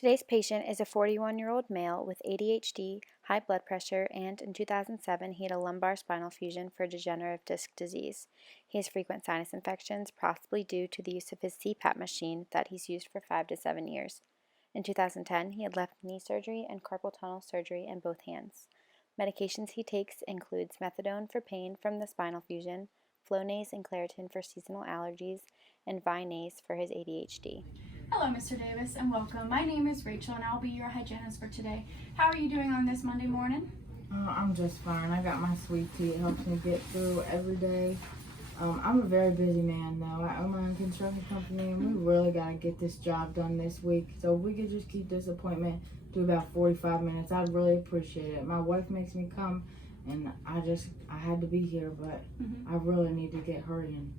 Today's patient is a 41-year-old male with ADHD, high blood pressure, and in 2007 he had a lumbar spinal fusion for degenerative disc disease. He has frequent sinus infections, possibly due to the use of his CPAP machine that he's used for 5 to 7 years. In 2010, he had left knee surgery and carpal tunnel surgery in both hands. Medications he takes includes methadone for pain from the spinal fusion, Flonase and Claritin for seasonal allergies, and Vinase for his ADHD. Hello, Mr. Davis, and welcome. My name is Rachel, and I'll be your hygienist for today. How are you doing on this Monday morning? I'm just fine. I got my sweet tea. It helps me get through every day. I'm a very busy man, though. I own my own construction company, and we really got to get this job done this week. So if we could just keep this appointment to about 45 minutes, I'd really appreciate it. My wife makes me come, and I had to be here, but I really need to get hurrying.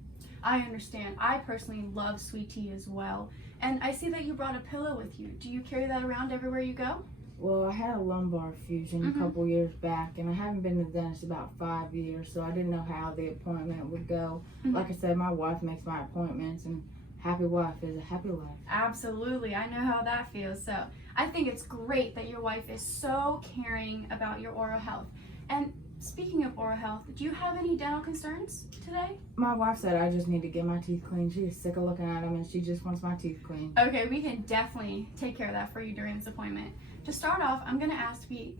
I understand. I personally love sweet tea as well. And I see that you brought a pillow with you. Do you carry that around everywhere you go? Well, I had a lumbar fusion a couple years back, and I haven't been to the dentist about 5 years, so I didn't know how the appointment would go. Like I said, my wife makes my appointments, and happy wife is a happy life. Absolutely. I know how that feels. So I think it's great that your wife is so caring about your oral health. And speaking of oral health, do you have any dental concerns today? My wife said I just need to get my teeth clean. She is sick of looking at them, and she just wants my teeth clean. Okay, we can definitely take care of that for you during this appointment. To start off, I'm going to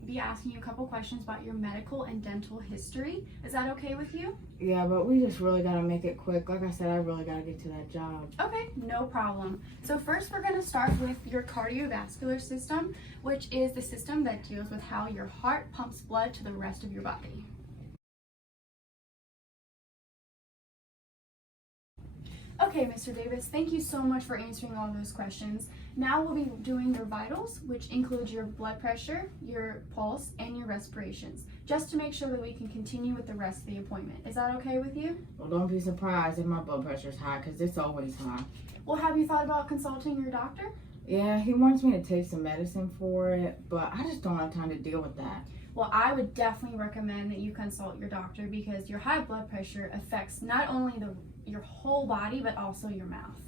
be asking you a couple questions about your medical and dental history. Is that okay with you? Yeah, but we just really got to make it quick. Like I said, I really got to get to that job. Okay, no problem. So first we're going to start with your cardiovascular system, which is the system that deals with how your heart pumps blood to the rest of your body. Okay, Mr. Davis, thank you so much for answering all those questions. Now we'll be doing your vitals, which includes your blood pressure, your pulse, and your respirations, just to make sure that we can continue with the rest of the appointment. Is that okay with you? Well, don't be surprised if my blood pressure's high, because it's always high. Well, have you thought about consulting your doctor? Yeah, he wants me to take some medicine for it, but I just don't have time to deal with that. Well, I would definitely recommend that you consult your doctor because your high blood pressure affects not only your whole body, but also your mouth.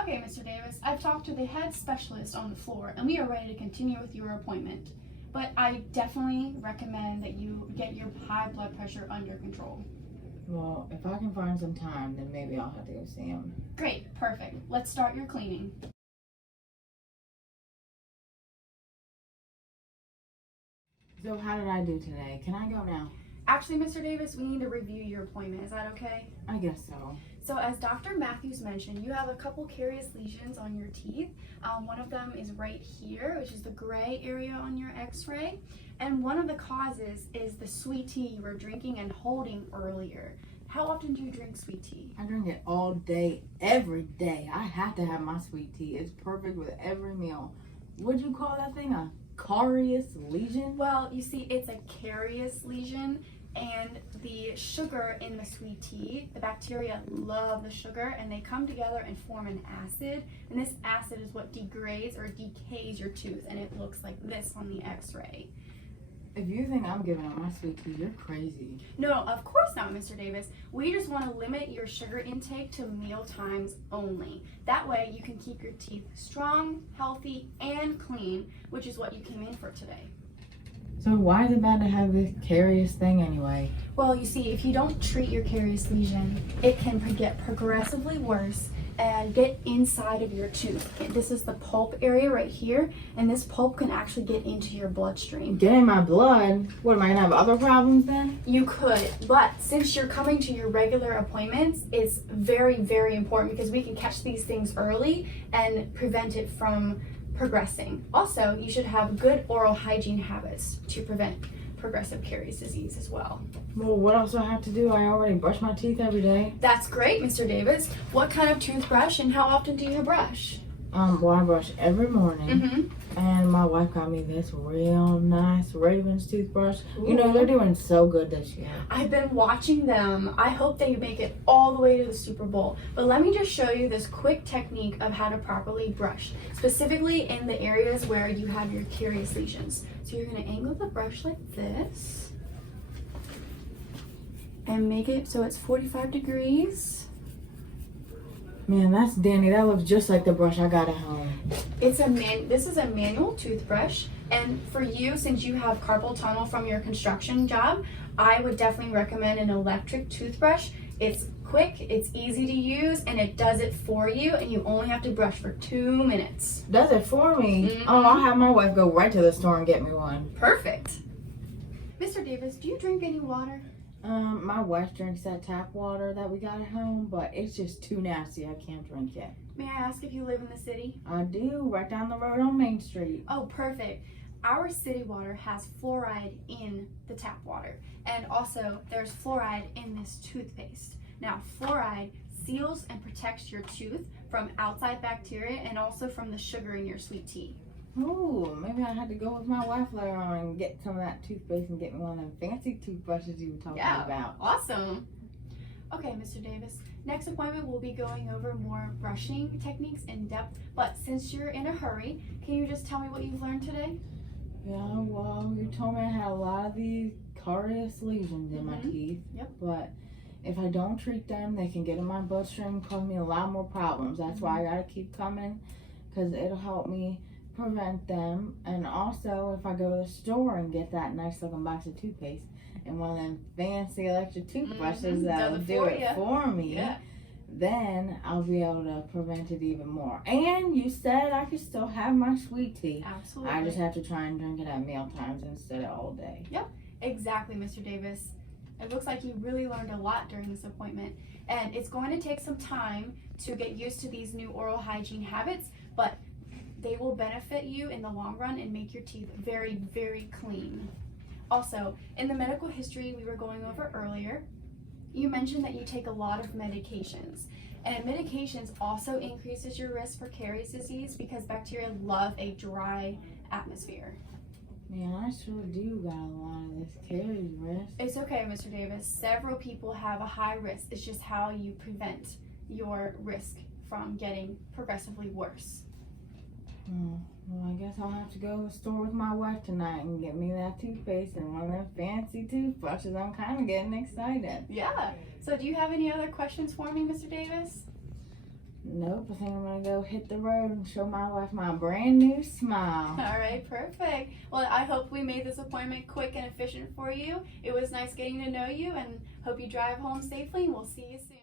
Okay, Mr. Davis, I've talked to the head specialist on the floor, and we are ready to continue with your appointment. But I definitely recommend that you get your high blood pressure under control. Well, if I can find some time, then maybe I'll have to go see him. Great, perfect. Let's start your cleaning. So how did I do today? Can I go now? Actually, Mr. Davis, we need to review your appointment. Is that okay? I guess so. So as Dr. Matthews mentioned, you have a couple carious lesions on your teeth. One of them is right here, which is the gray area on your x-ray. And one of the causes is the sweet tea you were drinking and holding earlier. How often do you drink sweet tea? I drink it all day, every day. I have to have my sweet tea. It's perfect with every meal. Would you call that thing a carious lesion? Well, you see, it's a carious lesion, and the sugar in the sweet tea, the bacteria love the sugar, and they come together and form an acid, and this acid is what degrades or decays your tooth, and it looks like this on the x-ray. If you think I'm giving up my sweet tea, you're crazy. No, of course not, Mr. Davis. We just want to limit your sugar intake to meal times only. That way you can keep your teeth strong, healthy, and clean, which is what you came in for today. So why is it bad to have this carious thing anyway? Well, you see, if you don't treat your carious lesion, it can get progressively worse and get inside of your tooth. This is the pulp area right here, and this pulp can actually get into your bloodstream. Get in my blood? What, am I gonna have other problems then? You could, but since you're coming to your regular appointments, it's very, very important because we can catch these things early and prevent it from progressing. Also, you should have good oral hygiene habits to prevent progressive caries disease as well. Well, what else do I have to do? I already brush my teeth every day. That's great, Mr. Davis. What kind of toothbrush and how often do you brush? Well, I brush every morning, and my wife got me this real nice Ravens toothbrush. You know, they're doing so good this year. I've been watching them. I hope they make it all the way to the Super Bowl. But let me just show you this quick technique of how to properly brush, specifically in the areas where you have your carious lesions. So you're going to angle the brush like this. and make it so it's 45 degrees. Man, that's Danny. That looks just like the brush I got at home. This is a manual toothbrush, and for you, since you have carpal tunnel from your construction job, I would definitely recommend an electric toothbrush. It's quick, it's easy to use, and it does it for you, and you only have to brush for 2 minutes. Does it for me? Mm-hmm. Oh, I'll have my wife go right to the store and get me one. Perfect. Mr. Davis, do you drink any water? My wife drinks that tap water that we got at home, but it's just too nasty. I can't drink it. May I ask if you live in the city? I do, right down the road on Main Street. Oh, perfect. Our city water has fluoride in the tap water, and also there's fluoride in this toothpaste. Now, fluoride seals and protects your tooth from outside bacteria and also from the sugar in your sweet tea. Ooh, maybe I had to go with my wife later on and get some of that toothpaste and get me one of them fancy toothbrushes you were talking about. Awesome. Okay, Mr. Davis. Next appointment, we'll be going over more brushing techniques in depth, but since you're in a hurry, can you just tell me what you've learned today? Yeah, well, you told me I had a lot of these carious lesions in my teeth. Yep. But if I don't treat them, they can get in my bloodstream and cause me a lot more problems. That's why I gotta keep coming, because it'll help me prevent them. And also, if I go to the store and get that nice looking box of toothpaste and one of them fancy electric toothbrushes that'll do it for me, then I'll be able to prevent it even more. And you said I could still have my sweet tea. Absolutely. I just have to try and drink it at meal times instead of all day. Yep, exactly, Mr. Davis. It looks like you really learned a lot during this appointment, and it's going to take some time to get used to these new oral hygiene habits, but they will benefit you in the long run and make your teeth very, very clean. Also, in the medical history we were going over earlier, you mentioned that you take a lot of medications, and medications also increases your risk for caries disease because bacteria love a dry atmosphere. Man, I sure do got a lot of this caries risk. It's okay, Mr. Davis. Several people have a high risk. It's just how you prevent your risk from getting progressively worse. Well, I guess I'll have to go to the store with my wife tonight and get me that toothpaste and one of them fancy toothbrushes. I'm kind of getting excited. Yeah. So do you have any other questions for me, Mr. Davis? Nope, I think I'm going to go hit the road and show my wife my brand new smile. All right, perfect. Well, I hope we made this appointment quick and efficient for you. It was nice getting to know you, and hope you drive home safely, and we'll see you soon.